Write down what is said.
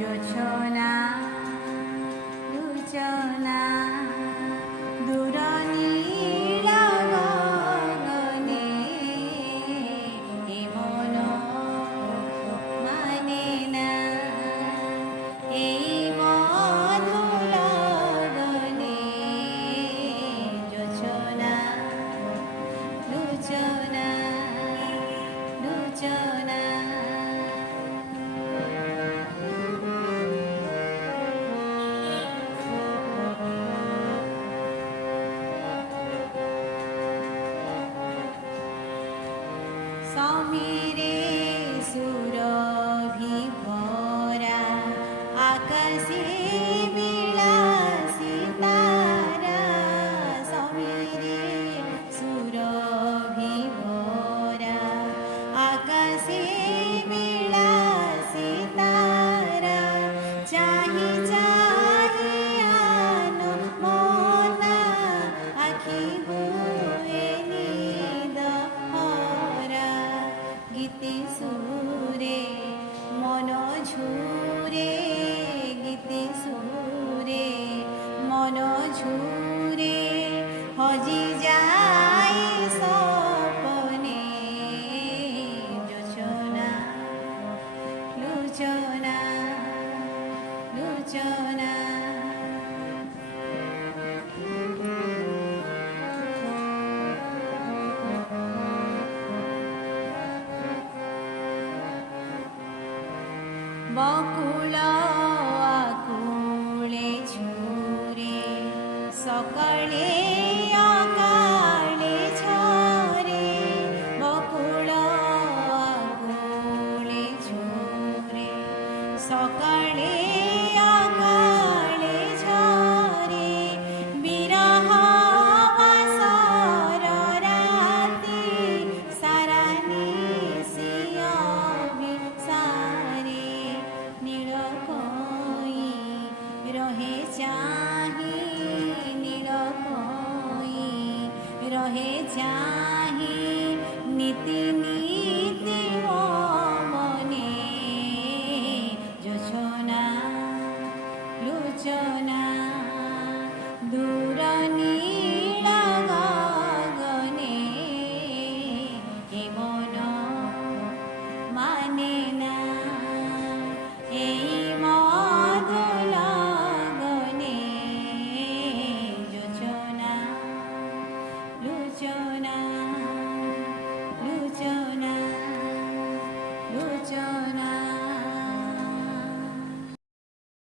জোছনা লুচনা দূর নীল গগনে এ মন মানে না এই মধু লগনে জোছনা লুচনা লুচনা সমীরে সুরভি ভরা আকাশে বিলাসী তারা সমীরে সুরভি ভরা আকাশে বিলাসী তারা চাহি চাহি আনো মনা আখি বুয়ে নিদ হরা গীতি সুরে মন ঝুরে গীতি সুরে মন ঝুরে হজি যায় সপনে জোছনা লুচনা লুচনা বকুল আকুলে ঝরে সকালে অকালে ঝরে বকুল আকুলে ঝরে সকালে অকালে ঝরে বিরহ বাসর রাতি সারা নিশি অভিসারে নীল কই রহে চাহি নীল কই রহে চাহি নীতি নীতি মনে জোছনা লুচনা দূর নীল গগনে এ মন মানে না এই মধু লগনে জোছনা লুচনা লুচনা লুচনা